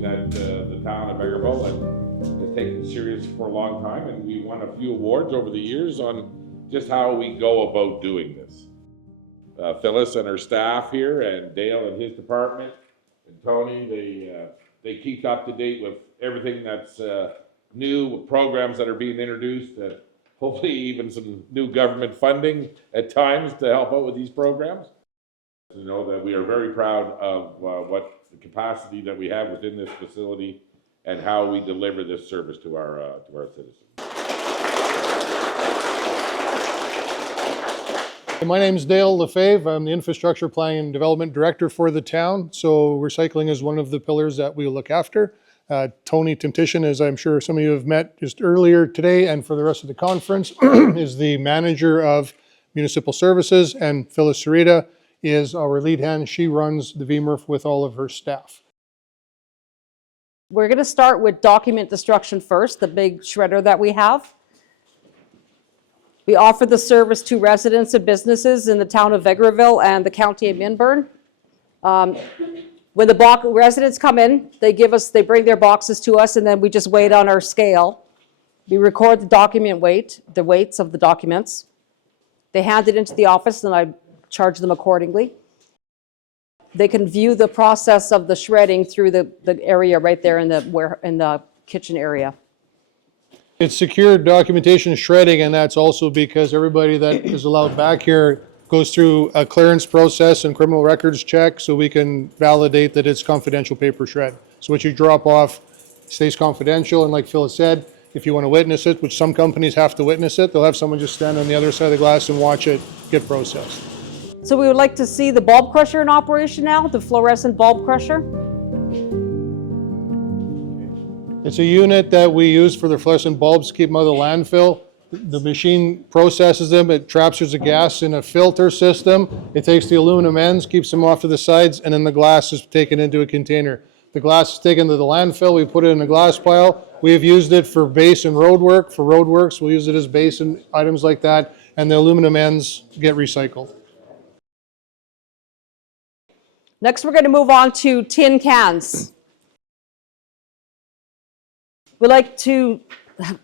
something that the town of Vegreville has taken serious for a long time, and we won a few awards over the years on just how we go about doing this. Phyllis and her staff here, and Dale and his department, and Tony, they keep up to date with everything that's new, programs that are being introduced, hopefully even some new government funding at times to help out with these programs. To know that we are very proud of what the capacity that we have within this facility and how we deliver this service to our citizens. My name is Dale Lefebvre. I'm the Infrastructure Planning and Development Director for the town. So recycling is one of the pillars that we look after. Tony Timtitian, as I'm sure some of you have met just earlier today and for the rest of the conference, is the manager of municipal services, and Phyllis Sarita is our lead hand. She runs the VMRF with all of her staff. We're going to start with document destruction first, the big shredder that we have. We offer the service to residents and businesses in the town of Vegreville and the county of Minburn. When the residents come in, they bring their boxes to us, and then we just weigh it on our scale. We record the document weight, the weights of the documents. They hand it into the office, and I charge them accordingly. They can view the process of the shredding through the area right there in the kitchen area. It's secure documentation shredding, and that's also because everybody that is allowed back here goes through a clearance process and criminal records check, so we can validate that it's confidential paper shred. So what you drop off stays confidential, and like Phil said, if you want to witness it, which some companies have to witness it, they'll have someone just stand on the other side of the glass and watch it get processed. So we would like to see the bulb crusher in operation now, the fluorescent bulb crusher. It's a unit that we use for the fluorescent bulbs to keep them out of the landfill. The machine processes them, it traps the gas in a filter system. It takes the aluminum ends, keeps them off to the sides, and then the glass is taken into a container. The glass is taken to the landfill, we put it in a glass pile. We have used it for base and road work. For road works, we'll use it as base and items like that, and the aluminum ends get recycled. Next, we're going to move on to tin cans. We like to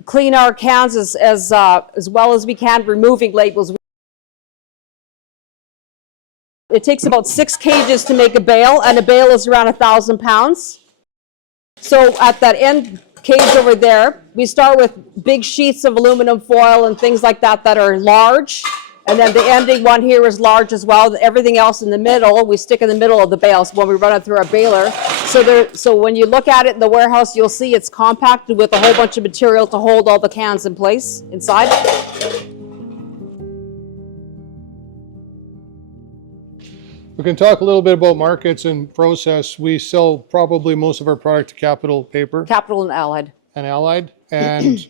clean our cans as well as we can, removing labels. It takes about 6 cages to make a bale, and a bale is around 1,000 pounds. So at that end cage over there, we start with big sheets of aluminum foil and things like that that are large. And then the ending one here is large as well. Everything else in the middle, we stick in the middle of the bales when we run it through our baler. So when you look at it in the warehouse, you'll see it's compacted with a whole bunch of material to hold all the cans in place inside. We can talk a little bit about markets and process. We sell probably most of our product to Capital Paper. Capital and Allied. And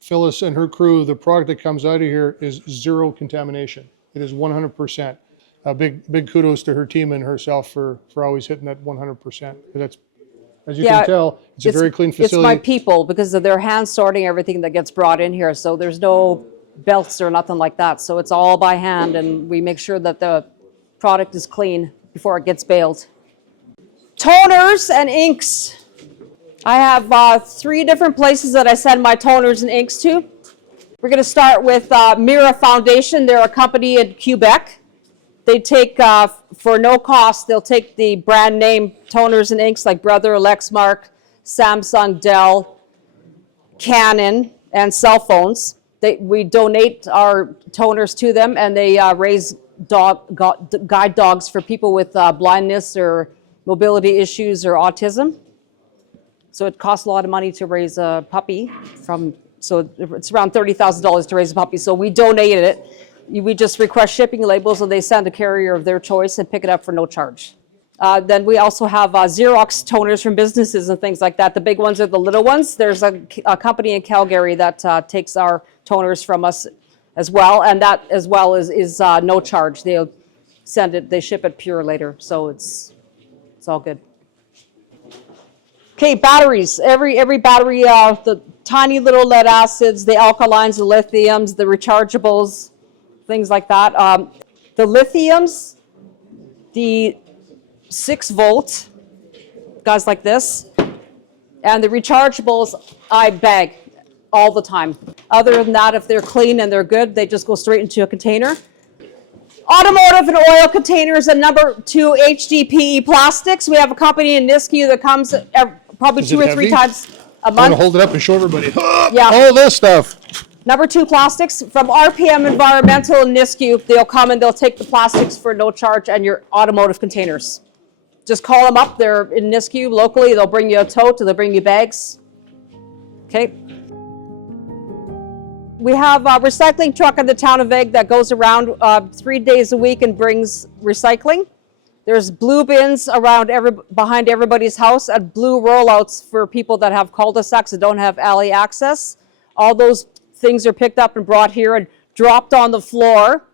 Phyllis and her crew, the product that comes out of here is zero contamination. It is 100%. A big kudos to her team and herself for always hitting that 100%. That's, as you can tell, it's a very clean facility. It's my people, because of their hand sorting everything that gets brought in here. So there's no belts or nothing like that. So it's all by hand, and we make sure that the product is clean before it gets baled. Toners and inks. I have 3 different places that I send my toners and inks to. We're going to start with Mira Foundation. They're a company in Quebec. They take, for no cost, they'll take the brand name toners and inks like Brother, Lexmark, Samsung, Dell, Canon, and cell phones. We donate our toners to them, and they raise guide dogs for people with blindness or mobility issues or autism. So it costs a lot of money to raise a puppy so it's around $30,000 to raise a puppy. So we donated it. We just request shipping labels, and they send a carrier of their choice and pick it up for no charge. Then we also have Xerox toners from businesses and things like that. The big ones are the little ones. There's a company in Calgary that takes our toners from us as well, and that as well is no charge. They'll send it, they ship it pure later, so it's all good. Okay, batteries. Every battery, the tiny little lead acids, the alkalines, the lithiums, the rechargeables, things like that. The lithiums, the 6 volt, guys like this, And the rechargeables, I bag all the time. Other than that, if they're clean and they're good, they just go straight into a container. Automotive and oil containers and number 2 HDPE plastics. We have a company in Nisku that comes probably Is 2 it or 3 heavy? times a I'm gonna month. hold it up and show everybody. Yeah. All this stuff. Number 2 plastics from RPM Environmental in Nisku. They'll come and they'll take the plastics for no charge and your automotive containers. Just call them up. They're in Nisku locally. They'll bring you a tote or they'll bring you bags. Okay. We have a recycling truck in the town of Veg that goes around 3 days a week and brings recycling. There's blue bins around behind everybody's house and blue rollouts for people that have cul-de-sacs that don't have alley access. All those things are picked up and brought here and dropped on the floor,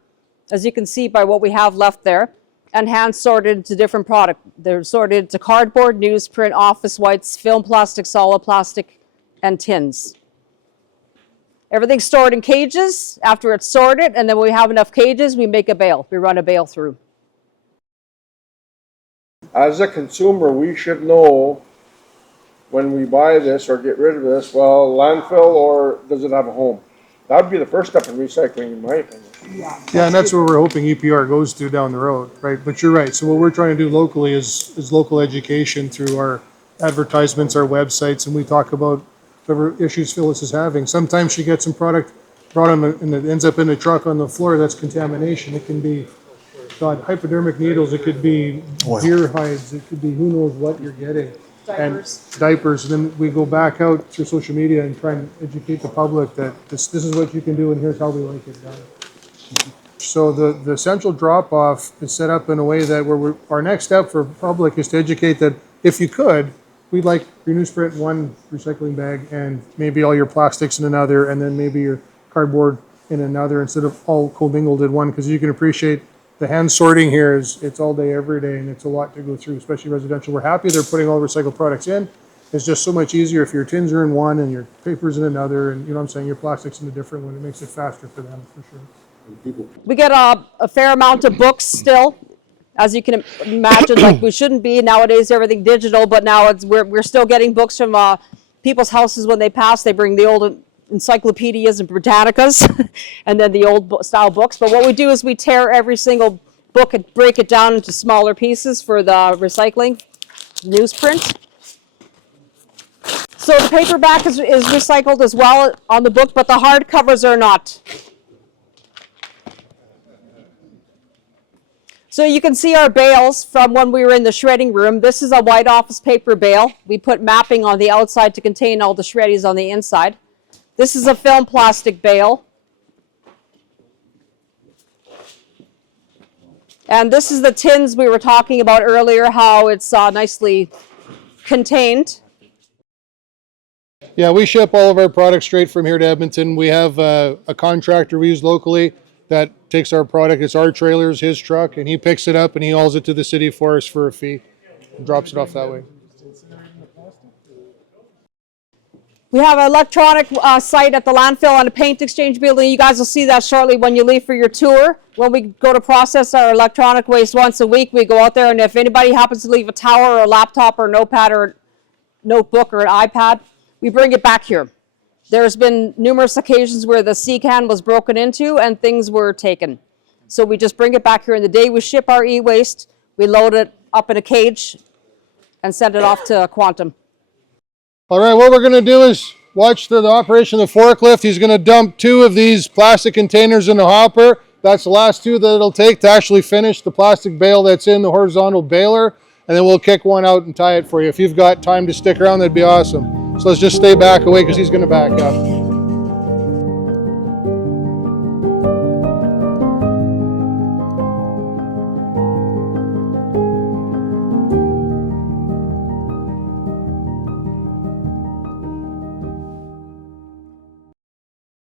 as you can see by what we have left there, and hand sorted into different product. They're sorted into cardboard, newsprint, office whites, film plastic, solid plastic, and tins. Everything's stored in cages after it's sorted, and then when we have enough cages, we make a bale. We run a bale through. As a consumer, we should know when we buy this or get rid of this, well, landfill or does it have a home? That would be the first step in recycling, in my opinion. Yeah, and that's where we're hoping EPR goes to down the road, right? But you're right. So what we're trying to do locally is local education through our advertisements, our websites, and we talk about whatever issues Phyllis is having. Sometimes she gets some product brought on and it ends up in the truck on the floor. That's contamination. It can be hypodermic needles. It could be deer hides. It could be who knows what you're getting. Diapers. And diapers. And then we go back out through social media and try and educate the public that this is what you can do and here's how we like it done. So the central drop-off is set up in a way that our next step for public is to educate that if you could, we'd like your newsprint in one recycling bag and maybe all your plastics in another and then maybe your cardboard in another instead of all commingled in one, because you can appreciate the hand sorting here it's all day, every day, and it's a lot to go through, especially residential. We're happy they're putting all recycled products in. It's just so much easier if your tins are in one and your paper's in another and you know what I'm saying, your plastic's in a different one. It makes it faster for them for sure. We get a fair amount of books still, as you can imagine. Like we shouldn't be nowadays. Everything digital, but now we're still getting books from people's houses when they pass. They bring the old encyclopedias and Britannicas, and then the old style books. But what we do is we tear every single book and break it down into smaller pieces for the recycling newsprint. So the paperback is recycled as well on the book, but the hard covers are not. So you can see our bales from when we were in the shredding room. This is a white office paper bale. We put mapping on the outside to contain all the shreddies on the inside. This is a film plastic bale. And this is the tins we were talking about earlier, how it's nicely contained. Yeah, we ship all of our products straight from here to Edmonton. We have a contractor we use locally that takes our product. It's our trailers, his truck, and he picks it up and he hauls it to the city for us for a fee and drops it off that way. We have an electronic site at the landfill and a paint exchange building. You guys will see that shortly when you leave for your tour. When we go to process our electronic waste once a week, we go out there, and if anybody happens to leave a tower or a laptop or a notepad or notebook or an iPad, we bring it back here. There's been numerous occasions where the C-can was broken into and things were taken. So we just bring it back here in the day. We ship our e-waste, we load it up in a cage and send it off to Quantum. All right, what we're going to do is watch the operation of the forklift. He's going to dump 2 of these plastic containers in the hopper. That's the last 2 that it'll take to actually finish the plastic bale that's in the horizontal baler. And then we'll kick one out and tie it for you. If you've got time to stick around, that'd be awesome. So let's just stay back away because he's going to back up.